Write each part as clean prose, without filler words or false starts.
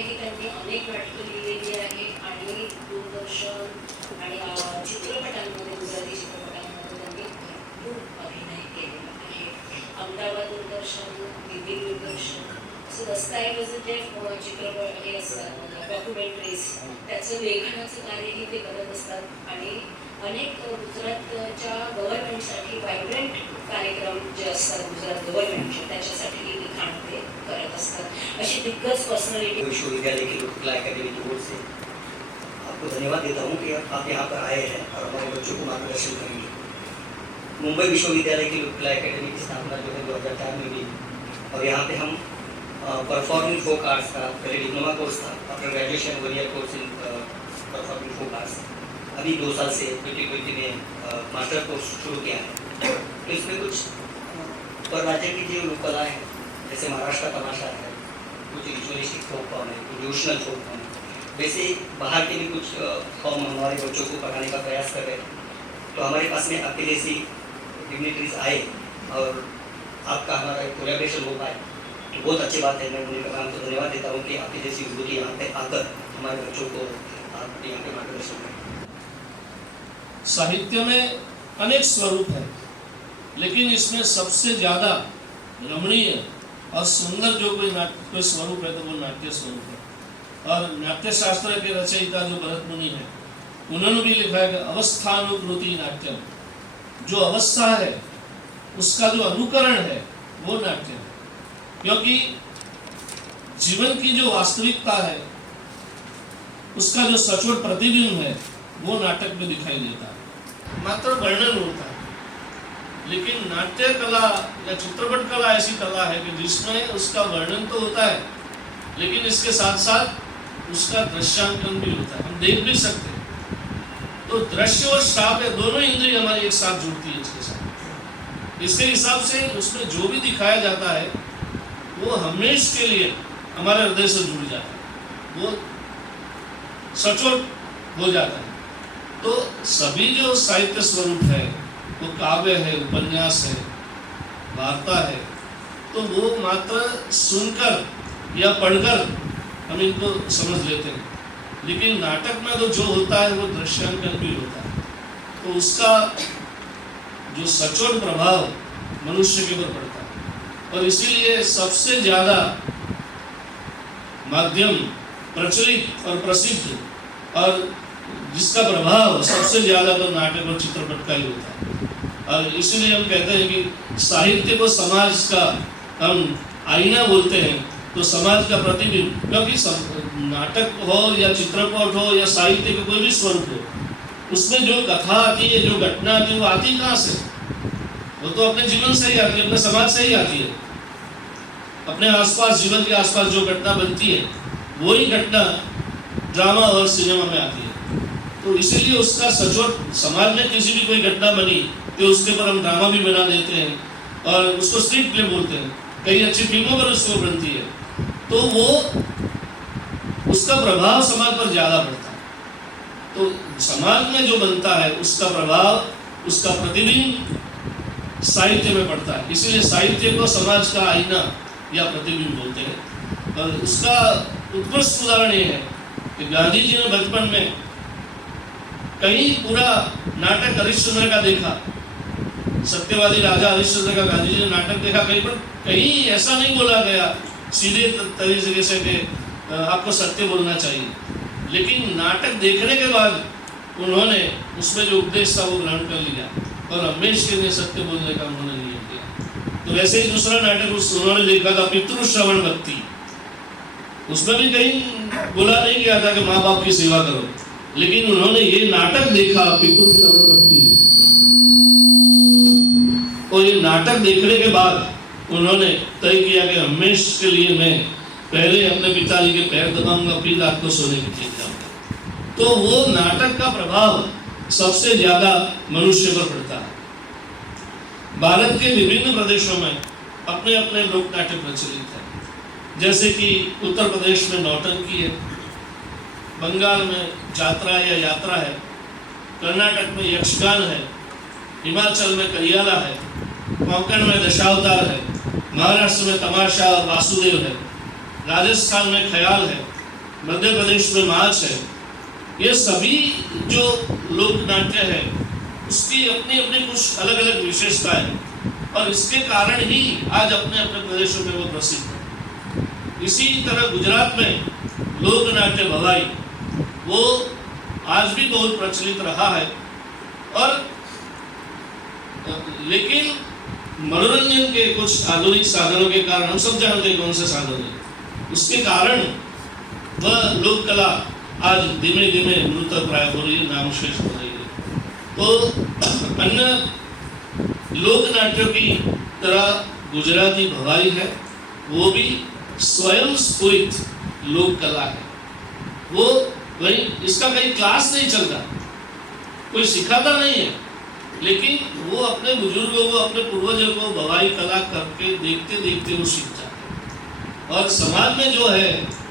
जीवनातही त्यांनी अनेक नाटकं लिहिलेली आहे आणि दूरदर्शन आणि चित्रपटांमध्ये, गुजराती चित्रपटांमध्ये त्यांनी भरपूर अभिनय केलेला आहे. अहमदाबाद दूरदर्शन, दिल्ली दूरदर्शन असं दस्तऐवज जे चित्रपट हे असतात, डॉक्युमेंटरीज, त्याचं लेखनाचं कार्यही ते करत असतात आणि अनेक गुजरातच्या गव्हर्नमेंटसाठी व्हायब्रंट कार्यक्रम जे असतात गुजरात गव्हर्नमेंटचे, त्याच्यासाठी लिखाण ते करत असतात. अशी दिग्गज पर्सनॅलिटी. विश्वविद्यालय की लोककला अकादमी की ओर से आपको धन्यवाद देता हूँ कि आप यहाँ पर आए हैं और हमारे बच्चों को मार्गदर्शन करेंगे। मुंबई विश्वविद्यालय की लोककला अकादमी की स्थापना जो है 2004 में हुई और यहाँ पे हम परफॉर्मिंग फोक आर्ट्स का पहले डिप्लोमा कोर्स था, after graduation 1 year course in performing folk arts. अभी 2 साल से 2020 में मास्टर कोर्स शुरू किया है। तो इसमें कुछ पर राज्य की जो लोक कला है, जैसे महाराष्ट्र का तमाशा है, कुछ रिचुअलिस्टिक फोक फॉर्म है, कुछ डिवोशनल फोक फॉर्म है, वैसे बाहर के भी कुछ फॉर्म हमारे बच्चों को पढ़ाने का प्रयास कर रहे हैं। तो हमारे पास में आपके जैसी डिग्निटरीज आए और आपका हमारा एक कोलैबोरेशन हो पाए तो बहुत अच्छी बात है। मैं उन्हें आपको धन्यवाद देता हूँ कि आपकी जैसी विभूति यहाँ पे आकर हमारे बच्चों को आप यहाँ पे मार्गदर्शन करें। साहित्य में अनेक स्वरूप है, लेकिन इसमें सबसे ज़्यादा रमणीय और सुंदर जो कोई स्वरूप है तो वो नाट्य स्वरूप है। और नाट्य शास्त्र के रचयिता जो भरत मुनि है, उन्होंने भी लिखा है कि अवस्थानुकृति नाट्यम, जो अवस्था है उसका जो अनुकरण है वो नाट्य है। क्योंकि जीवन की जो वास्तविकता है उसका जो सचोट प्रतिबिंब है वो नाटक में दिखाई देता है, मात्र वर्णन होता है। लेकिन नाट्य कला या चित्रपट कला ऐसी कला है कि जिसमें उसका वर्णन तो होता है, लेकिन इसके साथ साथ उसका दृश्यांकन भी होता है, हम देख भी सकते हैं। तो दृश्य और श्राव्य दोनों इंद्रिय हमारी एक साथ जुड़ती है इसके साथ। इसके हिसाब से उसमें जो भी दिखाया जाता है वो हमेशा के लिए हमारे हृदय से जुड़ जाता है, वो सचोट हो जाता है। तो सभी जो साहित्य स्वरूप है, वो काव्य है, उपन्यास है, वार्ता है, तो वो मात्र सुनकर या पढ़कर हम इनको समझ लेते हैं। लेकिन नाटक में तो जो होता है वो दृश्यांकन भी होता है, तो उसका जो सचोट प्रभाव मनुष्य के ऊपर पड़ता है। और इसीलिए सबसे ज़्यादा माध्यम प्रचलित और प्रसिद्ध और जिसका प्रभाव सबसे ज़्यादा तो नाटक और चित्रपट का ही होता है। और इसीलिए हम कहते हैं कि साहित्य को समाज का हम आईना बोलते हैं, तो समाज का प्रतिबिंब। क्योंकि नाटक हो या चित्रपट हो या साहित्य का कोई भी स्वरूप हो, उसमें जो कथा आती है, जो घटना आती है, वो आती कहाँ से? वो तो अपने जीवन से ही आती है, अपने समाज से ही आती है। अपने आसपास, जीवन के आसपास जो घटना बनती है वही घटना ड्रामा और सिनेमा में आती है। तो इसीलिए उसका सचोट, समाज में किसी भी कोई घटना बनी तो उसके ऊपर हम ड्रामा भी बना देते हैं और उसको स्क्रिप्ट प्ले बोलते हैं, कई अच्छी फिल्मों पर उसको बनती है, तो वो उसका प्रभाव समाज पर ज़्यादा पड़ता है। तो समाज में जो बनता है उसका प्रभाव, उसका प्रतिबिंब साहित्य में पड़ता है। इसीलिए साहित्य को समाज का आईना या प्रतिबिंब बोलते हैं। और उसका उत्कृष्ट उदाहरण ये है कि गांधी जी ने बचपन में कहीं पूरा नाटक हरिश्चंद्र का देखा, सत्यवादी राजा हरिश्चंद्र का गांधी जी ने नाटक देखा, कहीं पर कहीं ऐसा नहीं बोला गया सीधे तरीके से कि आपको सत्य बोलना चाहिए। लेकिन नाटक देखने के बाद उन्होंने उसमें जो उपदेश था वो ग्रहण कर लिया और हमेशा के लिए सत्य बोलने का उन्होंने नियम किया। तो वैसे ही दूसरा नाटक उन्होंने देखा था पितृश्रवण भक्ति, उसमें भी कहीं बोला नहीं गया था कि माँ बाप की सेवा करो, लेकिन उन्होंने ये नाटक देखा पितृश्रवण भक्ति, और ये नाटक देखने के बाद उन्होंने तय किया कि हमेशा के लिए मैं पहले अपने पिताजी के पैर दबाऊंगा, फिर रात को सोने की चीज जाऊंगा। तो वो नाटक का प्रभाव सबसे ज्यादा मनुष्य पर पड़ता है। भारत के विभिन्न प्रदेशों में अपने अपने लोक नाट्य प्रचलित है, जैसे कि उत्तर प्रदेश में नौटंकी है, बंगाल में जात्रा या यात्रा है, कर्नाटक में यक्षगान है, हिमाचल में करियाला है, कोंकण में दशावतार है, महाराष्ट्र में तमाशा और वासुदेव है, राजस्थान में ख्याल है, मध्य प्रदेश में नाच है, ये सभी जो लोक नाट्य है उसकी अपनी अपनी कुछ अलग अलग विशेषताएं हैं और इसके कारण ही आज अपने अपने प्रदेशों में वो प्रसिद्ध है। इसी तरह गुजरात में लोक नाट्य भवाई वो आज भी बहुत प्रचलित रहा है। और लेकिन मनोरंजन के कुछ आधुनिक साधनों के कारण, हम सब जानते हैं कौन से साधन है, उसके कारण वह लोक कला आज धीमे धीमे मृत प्राय हो रही है, नामशेष हो रही है। तो अन्य लोक नाट्यों की तरह गुजराती भवाई है, वो भी स्वयं स्फुरित लोक कला है। वो वही, इसका कहीं क्लास नहीं चलता, कोई सिखाता नहीं है, लेकिन वो अपने बुजुर्गों को, अपने पूर्वजों को भवाई कला करके देखते देखते वो सीख जाते हैं और समाज में जो है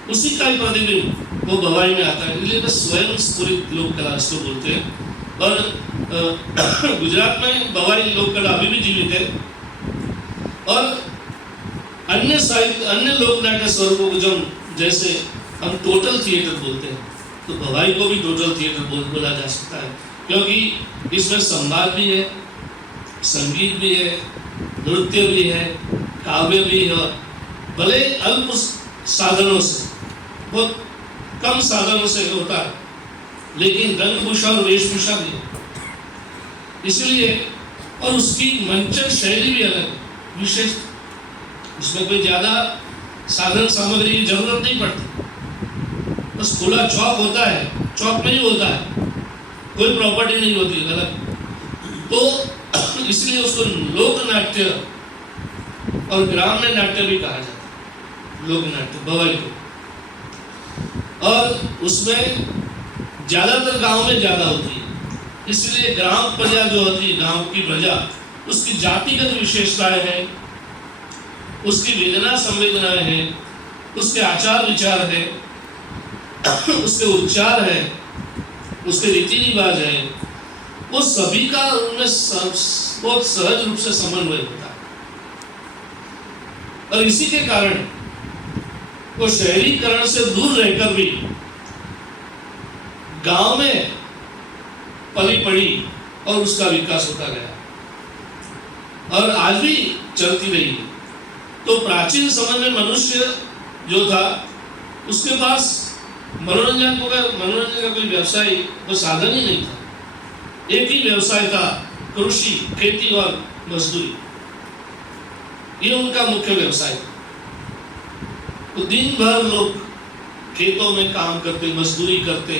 उसी का ही प्रतिबिंब वो भवाई में आता है। इसलिए तो स्वयं स्फुरित लोक कला इसको बोलते हैं। और गुजरात में भवाई लोक कला अभी भी जीवित है। और अन्य साहित्य, अन्य लोक नाट्य स्वरूपों को जैसे हम टोटल थिएटर बोलते हैं, तो भवाई को भी टोटल थिएटर बोला जा सकता है, क्योंकि इसमें संवाद भी है, संगीत भी है, नृत्य भी है, काव्य भी है। भले अल्प साधनों से, बहुत कम साधनों से होता है, लेकिन रंगभूषा और वेशभूषा भी है। इसलिए और उसकी मंचन शैली भी अलग, विशेष, उसमें कोई ज्यादा साधन सामग्री की जरूरत नहीं पड़ती, बस खुला चौक होता है, चौक में ही होता है, कोई प्रॉपर्टी नहीं होती अलग। तो इसलिए उसको लोक नाट्य और ग्राम्य नाट्य भी कहा जाता है, लोक नाट्य भवाई को। और उसमें ज्यादातर गांव में ज्यादा होती है, इसलिए ग्राम प्रजा जो होती है, गांव की प्रजा, उसकी जातिगत विशेषताएं हैं, उसकी वेदना संवेदनाएं हैं, उसके आचार विचार है, उसके उच्चार है, उसके रीति रिवाज है, वो सभी का उनमें बहुत सहज रूप से समन्वय होता है। और इसी के कारण वो शहरीकरण से दूर रहकर भी गांव में पली पड़ी और उसका विकास होता गया और आज भी चलती रही है। तो प्राचीन समय में मनुष्य जो था, उसके पास मनोरंजन का कोई व्यवसाय, कोई साधन ही नहीं था। एक ही व्यवसाय था, कृषि, खेती और मजदूरी, ये उनका मुख्य व्यवसाय था। तो दिन भर लोग खेतों में काम करते, मजदूरी करते,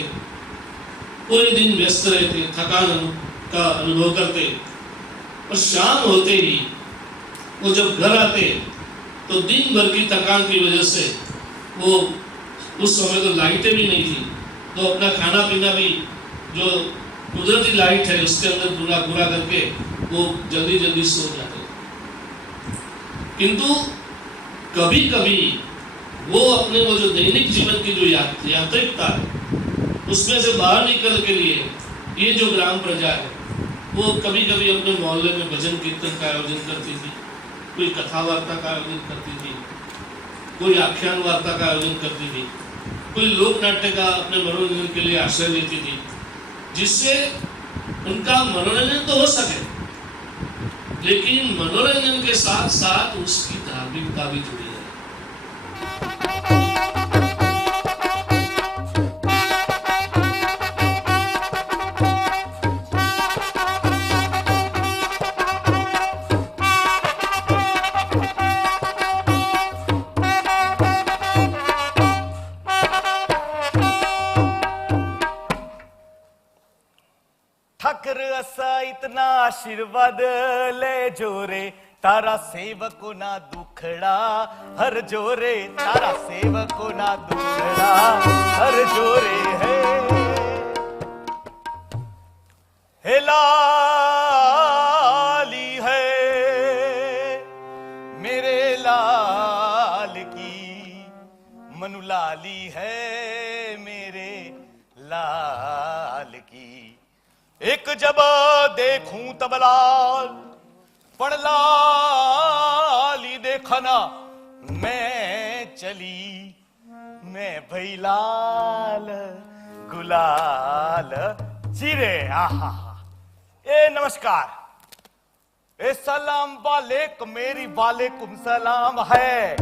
पूरे दिन व्यस्त रहते, थकान का अनुभव करते, और शाम होते ही वो जब घर आते तो दिन भर की थकान की वजह से वो, उस समय तो लाइटें भी नहीं थी, तो अपना खाना पीना भी जो कुदरती लाइट है उसके अंदर पूरा करके वो जल्दी जल्दी सो जाते। किंतु कभी कभी वो अपने वो जो दैनिक जीवन की जो यात्रिकता है, उसमें से बाहर निकल के लिए ये जो ग्राम प्रजा है, वो कभी कभी अपने मोहल्ले में भजन कीर्तन का आयोजन करती थी, कोई कथा वार्ता का आयोजन करती थी, कोई आख्यान वार्ता का आयोजन करती थी, कोई लोक नाट्य का अपने मनोरंजन के लिए आश्रय लेती थी, जिससे उनका मनोरंजन तो हो सके, लेकिन मनोरंजन के साथ साथ उसकी धार्मिकता भी जुड़ी है। इतना आशीर्वाद ले जोरे, तारा सेवको ना दुखड़ा हर जोरे, तारा सेवको ना दुखड़ा हर जोरे है लाली है मेरे लाल की, मनु लाली है मेरे लाल की। एक जब देखूं तब लाल, पण लाली देखना मैं चली मैं भई लाल गुलाल चिरे। आहा, ए नमस्कार, ए सलाम वालेकुम, मेरी वालेकुम सलाम है।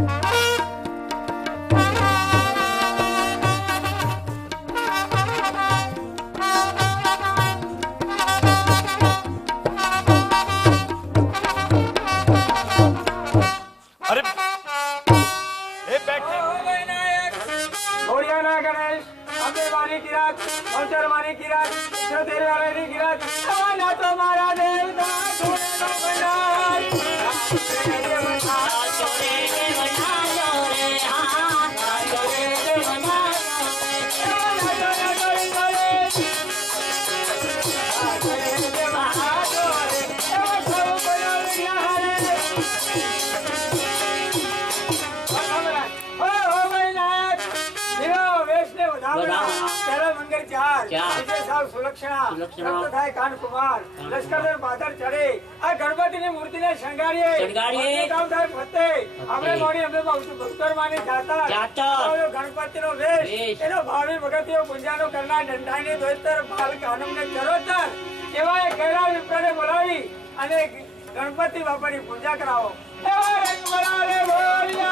अरे ए बैठे बढ़िया ना गणेश, हमने मानी की रात, मंचर मानी की रात, जो तेरे वाले की रात, हमारा तो मारा देवता, छोड़े तो बना, छोड़े के बना, छोड़े के बना, छोड़े हाँ, छोड़े के बना, छोड़े के बना, लश्कर बादर चढ़े गणपति ने मूर्ति ने शृंगारिए भक्तर माने जाता गणपति नो वेश एनो भावी भगतियो गुंजानो करना दंडाने दोतर बाल कानम ने चरोतर केवाय केरा विप्रने बोलावी अने गणपति बापानी पूजा करावो एवा रंग बड़ा रे भोलिया